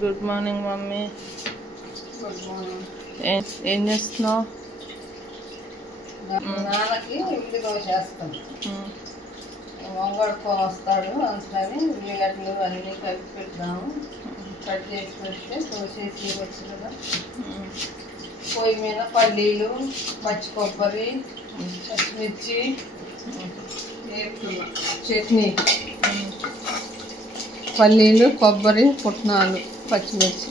Good morning mummy. Good morning. ఏం చేస్తున్నావు? నాన్నకి ఉల్లి దోశ వేస్తాను. వంగడుకొని వస్తాడు, అందుకని ఉల్లిగడ్డలు అన్నీ కలిపి పెడతాము. కట్ చేసి పెడితే దోశ వేసి వచ్చు కదా. పొయ్యి మీద పల్లీలు, పచ్చి కొబ్బరి, పచ్చిమిర్చి, చట్నీ, పల్లీలు, కొబ్బరి, పుట్నాలు, పచ్చిమిర్చి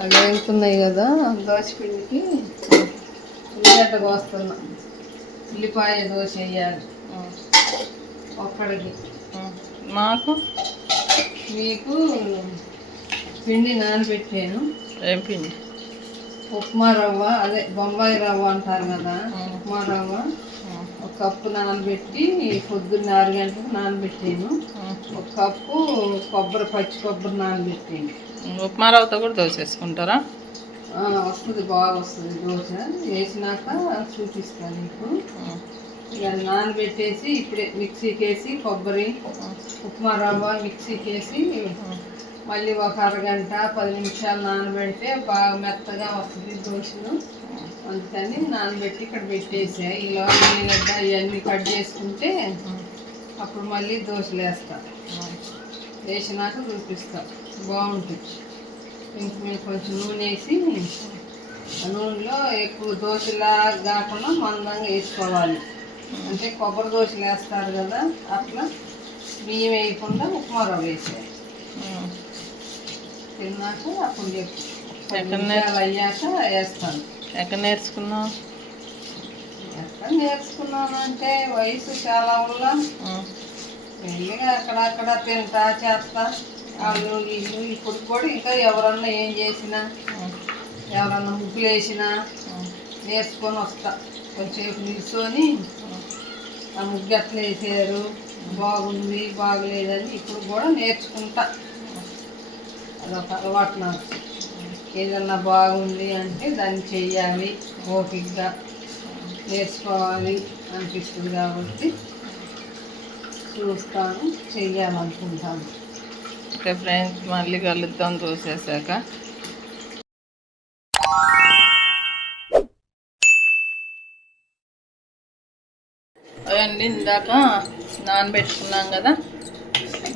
అవి వేగుతున్నాయి కదా. దోశ పిండికి ఉల్లిగడ్డ కోస్తున్నా. ఉల్లిపాయ దోశ వేయాలి ఒక్కడికి. మీకు పిండి నానబెట్టాను. ఏం పిండి? ఉప్మా రవ్వ, అదే బొంబాయి రవ్వ అంటారు కదా. ఉప్మా రవ్వ ఒక కప్పు నానబెట్టి పొద్దున్న 6 గంటలకు నానబెట్టాను. ఒక కప్పు పచ్చి కొబ్బరి నానబెట్టాను. ఉప్మా రవ్వతో కూడా దోశ వేసుకుంటారా? వస్తుంది, బాగా వస్తుంది దోశ. వేసినాక చూపిస్తాను మీకు. ఇక నానబెట్టేసి ఇప్పుడే మిక్సీకి వేసి కొబ్బరి, ఉప్మా రవ్వ మిక్సీకి వేసి మళ్ళీ ఒక అరగంట 10 నిమిషాలు నానబెడితే బాగా మెత్తగా వస్తుంది దోశలు. అందుకని నానబెట్టి ఇక్కడ పెట్టేసా. ఇలా ఉల్లిగడ్డ ఇవన్నీ కట్ చేసుకుంటే అప్పుడు మళ్ళీ దోశలు వేస్తాను. వేసినాక చూపిస్తా, బాగుంటుంది. ఇంక కొంచెం నూనె వేసి ఆ నూనెలో ఎక్కువ దోశలా కాకుండా మందంగా వేసుకోవాలి. అంటే కొబ్బరి దోశలు వేస్తారు కదా, అట్లా బియ్యం వేయకుండా ఉప్మా రవ్వ వేసేయాలి. తిన్నాక అప్పుడు చెప్పు, 10 నిమిషాలు అయ్యాక వేస్తాను. ఎక్కడ నేర్చుకున్నావు? ఎక్కడ నేర్చుకున్నాను అంటే వయసు చాలా వల్ల వెళ్ళిగా అక్కడక్కడ తింటా చేస్తా. వాళ్ళు వీళ్ళు ఇప్పుడు కూడా ఇంకా ఎవరన్నా ఏం చేసినా, ఎవరన్నా ముగ్గులు వేసినా నేర్చుకొని వస్తా. కొంచెంసేపు నిల్చొని ఆ ముగ్గు ఎట్లా వేసారు, బాగుంది బాగలేదని ఇప్పుడు కూడా నేర్చుకుంటా. అదొక అలవాటు నాకు. ఏదన్నా బాగుంది అంటే దాన్ని చెయ్యాలి, ఓపికగా నేర్చుకోవాలి అనిపిస్తుంది కాబట్టి చూస్తాను, చెయ్యాలనుకుంటాను. ఓకే ఫ్రెండ్స్, మళ్ళీ కలుద్దాం దోసేసాక. అవన్నీ ఇందాక నానబెట్టుకున్నాం కదా,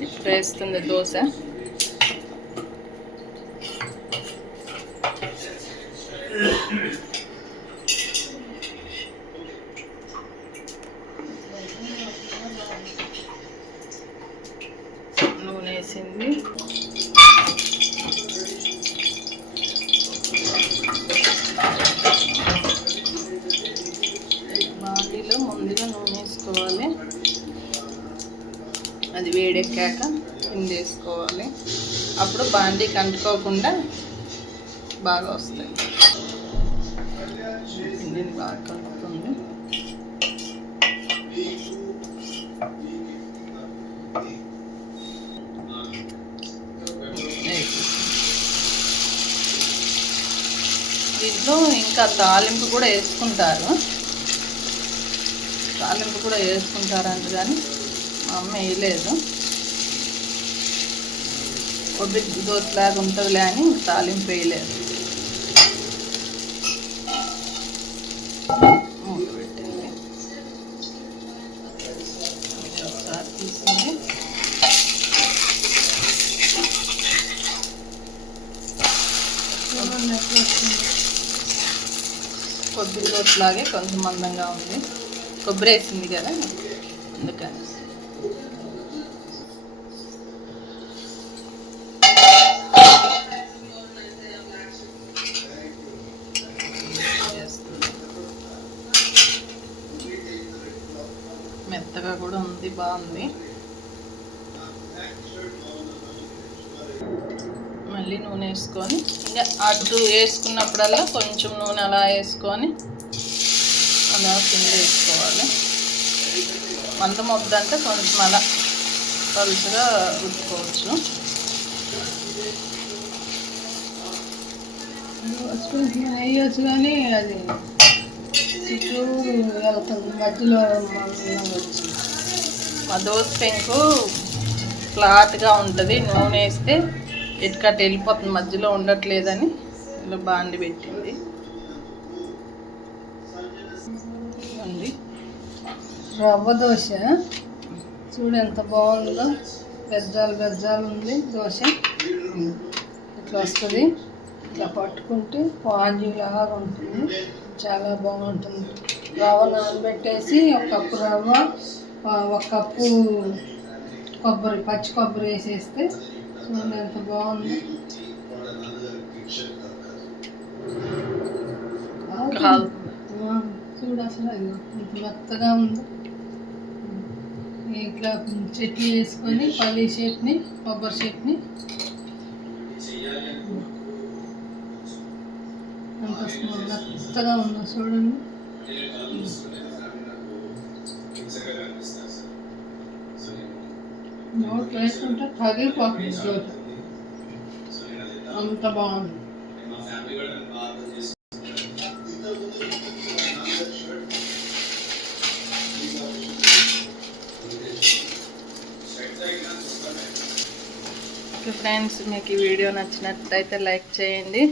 ఇప్పుడు వేస్తుంది దోశ. నూనె వేసింది. బాండీలో ముందుగా నూనె వేసుకోవాలి. అది వేడెక్కాక పిండి వేసుకోవాలి. అప్పుడు బాండీకి అంటుకోకుండా బాగా వస్తాయి. పిండిని బాగా కలుపుతుంది. దీంట్లో ఇంకా తాలింపు కూడా వేసుకుంటారు. అంట కానీ మా అమ్మ వేయలేదు. కొబ్బరి దోశలాగా ఉంటుందిలే అని తాలింపు వేయలేదు. మూత పెట్టింది. ఒకసారి తీసింది. కొబ్బరి దోశలాగే కొంచెం మందంగా ఉంది. కొబ్బరి వేసింది కదా అందుకని. మెత్తగా కూడా ఉంది, బాగుంది. మళ్ళీ నూనె వేసుకొని ఇంకా అటు వేసుకున్నప్పుడల్లా కొంచెం నూనె అలా వేసుకొని అలా కింద వేసుకోవాలి. మందం వద్దంటే కొంచెం అలా పలుచగా రుద్దుకోవచ్చు. వేయచ్చు కానీ అది చుట్టూరు వెళ్తుంది, మధ్యలో వచ్చింది. మా దోశ పెంకు ఫ్లాట్గా ఉంటుంది. నూనె వేస్తే ఎటుకట్టు వెళ్ళిపోతుంది, మధ్యలో ఉండట్లేదని ఇలా బాండి పెట్టింది. రవ్వ దోశ చూడు ఎంత బాగుందో, గజ్జాలు ఉంది దోశ. ఇట్లా వస్తుంది, ఇట్లా పట్టుకుంటే పాంజీలాగా ఉంటుంది, చాలా బాగుంటుంది. రవ్వ నానబెట్టేసి ఒక కప్పు రవ్వ, ఒక కప్పు కొబ్బరి, పచ్చి కొబ్బరి వేసేస్తే చూడండి ఎంత బాగుంది. చూడు అసలు ఇంత మెత్తగా ఉంది. ఇట్లా చట్నీ వేసుకొని పల్లీ చట్నీ, కొబ్బరి చట్నీ అంత మెత్తగా ఉందో చూడండి. నోట్ వేసుకుంటే తగిలిపోతుంది, అంత బాగుంది. ఓకే ఫ్రెండ్స్, మీకు ఈ వీడియో నచ్చినట్టయితే లైక్ చేయండి.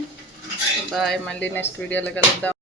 బాయ్, మళ్ళీ నెక్స్ట్ వీడియోలో కలుద్దాం.